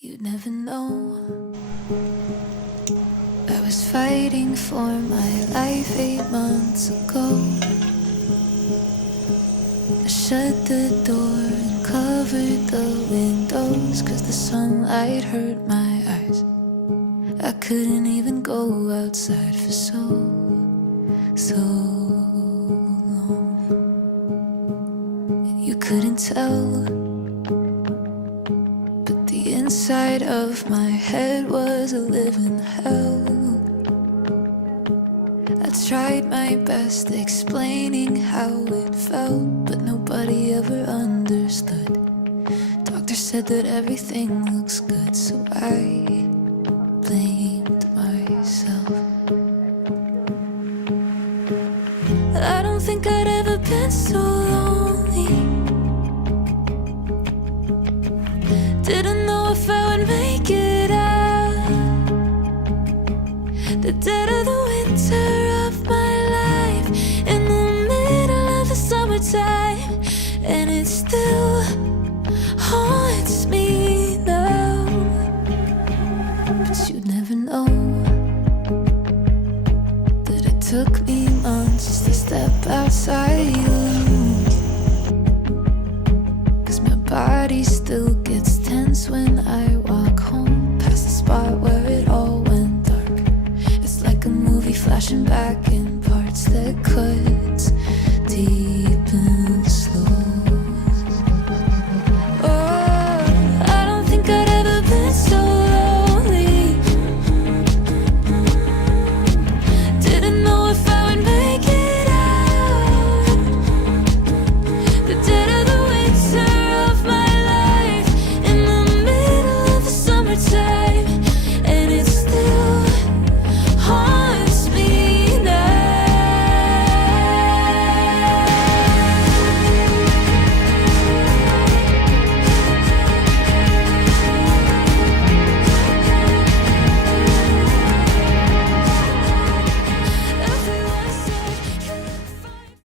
You'd never know. I was fighting for my life 8 months ago. I shut the door and covered the windows, 'cause the sunlight hurt my eyes. I couldn't even go outside for so long. And you couldn't tell, but the inside of my head was a living hell. I tried my best explaining how it felt, but nobody ever understood. Doctor said that everything looks good, so I blamed myself. I don't think I'd ever been so lonely. Didn't know if I would make it out. The dead